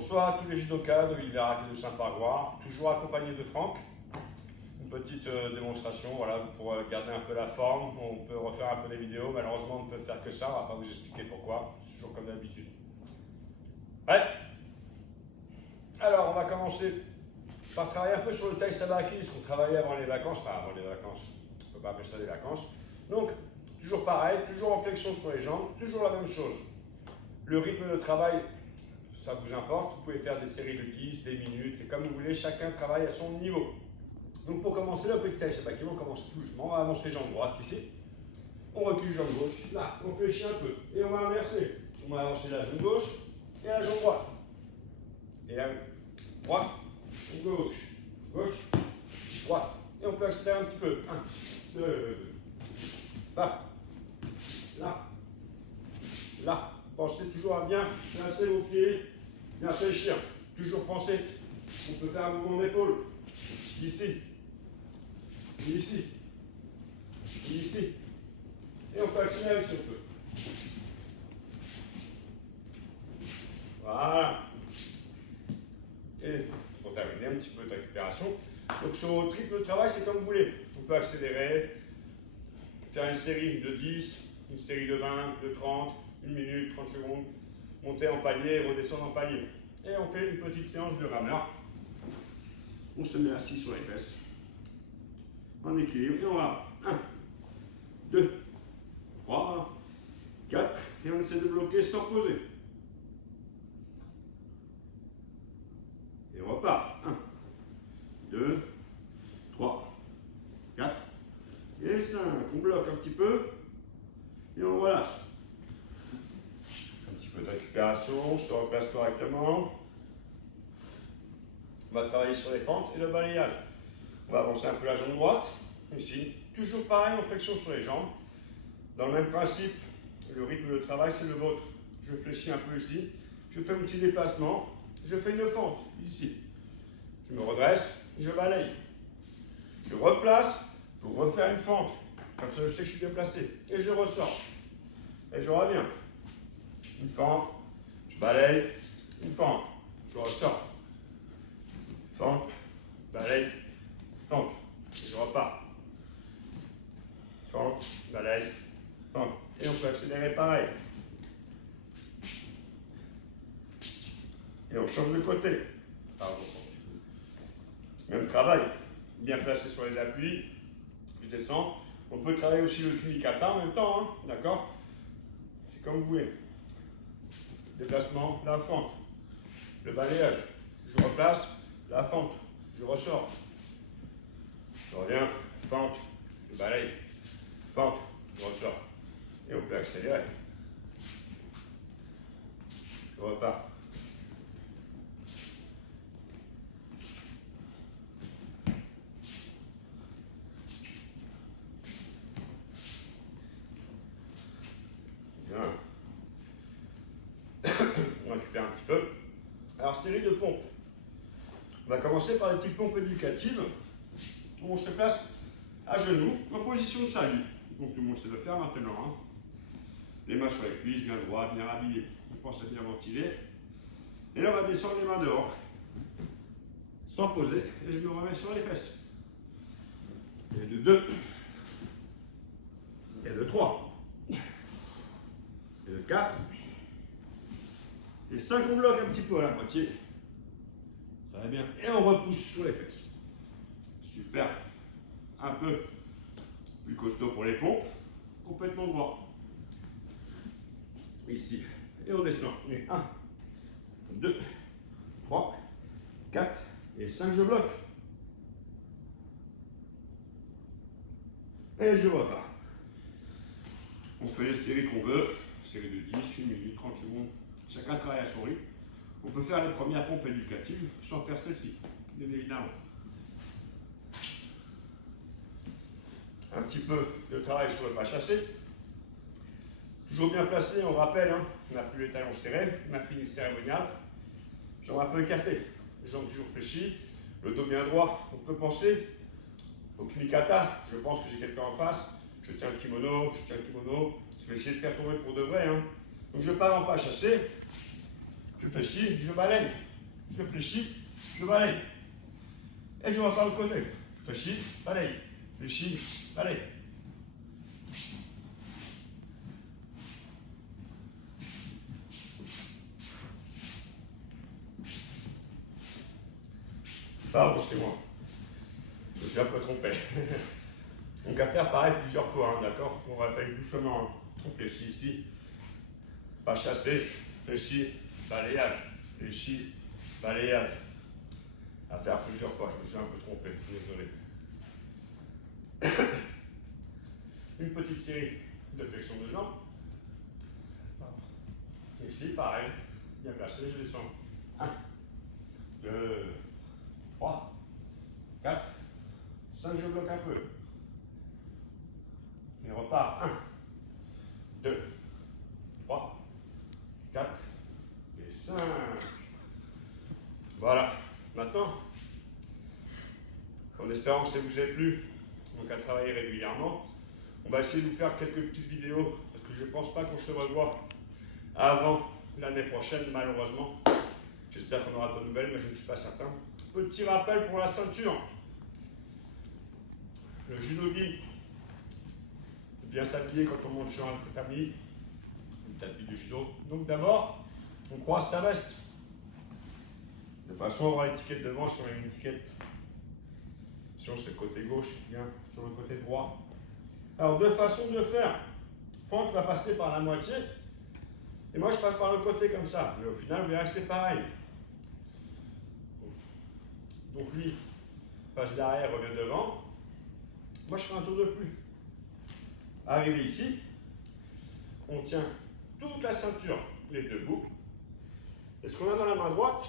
Bonsoir à tous les judokas de Villeverac et de Saint-Pargoire, toujours accompagné de Franck. Une petite démonstration voilà, pour garder un peu la forme. On peut refaire un peu des vidéos, malheureusement on ne peut faire que ça, on ne va pas vous expliquer pourquoi, toujours comme d'habitude. Ouais. Alors on va commencer par travailler un peu sur le taille sabaki, ce qu'on travaillait avant les vacances, on ne peut pas appeler ça des vacances. Donc toujours pareil, toujours en flexion sur les jambes, toujours la même chose. Le rythme de travail, ça vous importe, vous pouvez faire des séries de 10, des minutes, c'est comme vous voulez, chacun travaille à son niveau. Donc pour commencer le petit taille sabaki, on commence tout doucement, on va avancer jambe droite ici, on recule jambe gauche, là, on fléchit un peu, et on va inverser. On va avancer la jambe gauche et la jambe droite. Et la droite, gauche, gauche, droite. Et on peut accélérer un petit peu. 1, 2, là, là, là. Pensez toujours à bien placer vos pieds, bien fléchir. Toujours penser, on peut faire un mouvement d'épaule. Ici, ici, ici. Et on peut accélérer si on peut. Voilà. Et pour terminer, un petit peu de récupération. Donc sur votre rythme de travail, c'est comme vous voulez. On peut accélérer, faire une série de 10, une série de 20, de 30, 1 minute, 30 secondes, monter en palier et redescendre en palier. Et on fait une petite séance de rameur. On se met assis sur les fesses, en équilibre, et on va 1, 2, 3, 4, et on essaie de bloquer sans poser. Et on repart. 1, 2, 3, 4 et 5. On bloque un petit peu et on relâche. Un petit peu de récupération, on se replace correctement. On va travailler sur les fentes et le balayage. On va avancer un peu la jambe droite, ici. Toujours pareil en flexion sur les jambes. Dans le même principe, le rythme de travail c'est le vôtre. Je fléchis un peu ici, je fais un petit déplacement, je fais une fente ici. Je me redresse, je balaye. Je replace pour refaire une fente. Comme ça, je sais que je suis bien placé. Et je ressors. Et je reviens. Une fente, je balaye, une fente, je ressors. Fente, balaye, fente. Et je repars. Fente, balaye, fente. Et on peut accélérer pareil. Et on change de côté. Pardon. Même travail, bien placé sur les appuis, je descends. On peut travailler aussi le kunikata en même temps, hein, d'accord? C'est comme vous voulez. Déplacement, la fente, le balayage, je replace, la fente, je ressors. Je reviens, fente, je balaye, fente, je ressors. Et on peut accélérer. Je repars. On récupère un petit peu. Alors, série de pompes. On va commencer par des petites pompes éducatives où on se place à genoux en position de salut. Donc, tout le monde sait le faire maintenant. Hein. Les mains sur les cuisses, bien droites, bien rhabillées. On pense à bien ventiler. Et là, on va descendre les mains dehors. Sans poser. Et je me remets sur les fesses. Et de 2. Et de 3. Et de 4. Et 5, on bloque un petit peu à la moitié. Très bien. Et on repousse sur les fesses. Super. Un peu plus costaud pour les pompes. Complètement droit. Ici. Et on descend. Et 1, 2, 3, 4 et 5, je bloque. Et je repars. On fait les séries qu'on veut. Série de 10, 1 minute, 30 secondes. Chacun travaille à son rythme. On peut faire les premières pompes éducatives sans faire celle-ci, bien évidemment. Un petit peu de travail sur le pas chassé. Toujours bien placé, on rappelle, hein, on n'a plus les talons serrés, on a fini le cérémonial. Jambes un peu écartées, jambes toujours fléchies, le dos bien droit. On peut penser au kunikata. Je pense que j'ai quelqu'un en face. Je tiens le kimono, je vais essayer de faire tomber pour de vrai. Hein. Donc je pars en pas chassé, je fais ci, je balaye. je fléchis, je balaye. Et je repars de côté. Je fléchis, balaye. Fléchis, balaye. Pardon, c'est moi. Je me suis un peu trompé. Donc à faire pareil plusieurs fois, hein, d'accord? On rappelle doucement. Hein. On fléchit ici. Pas chasser. Fléchis, balayage. Fléchis, balayage. À faire plusieurs fois. Je me suis un peu trompé. Désolé. Une petite série de flexions de jambes. Ici, pareil. Bien placé, je descends. 1, 2, 3, 4, 5, je bloque un peu. Et repart. 1, 2, 3, 4 et 5. Voilà. Maintenant, en espérant que ça vous ait plu, donc à travailler régulièrement, on va essayer de vous faire quelques petites vidéos parce que je ne pense pas qu'on se revoit avant l'année prochaine, malheureusement. J'espère qu'on aura de bonnes nouvelles, mais je ne suis pas certain. Petit rappel pour la ceinture. Le judogi, bien s'habiller quand on monte sur un tatami, une tapis de judo. Donc d'abord, on croise sa veste. De façon à avoir l'étiquette devant, si on a une étiquette sur le côté gauche, bien sur le côté droit. Alors deux façons de faire. Franck va passer par la moitié. Et moi je passe par le côté comme ça. Mais au final, vous verrez que c'est pareil. Donc lui passe derrière, revient devant. Moi je fais un tour de plus. Arrivé ici, on tient toute la ceinture, les deux bouts. Et ce qu'on a dans la main droite,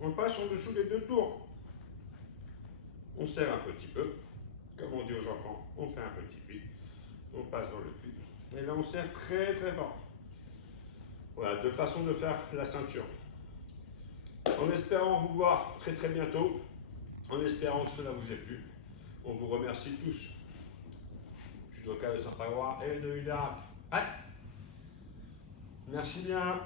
on passe en dessous des deux tours. On serre un petit peu. Comme on dit aux enfants, on fait un petit pli. On passe dans le pli. Et là on serre très très fort. Voilà, deux façons de faire la ceinture. En espérant vous voir très très bientôt, en espérant que cela vous ait plu, on vous remercie tous. Judoka de Saint-Pagois et de Hila. Merci bien.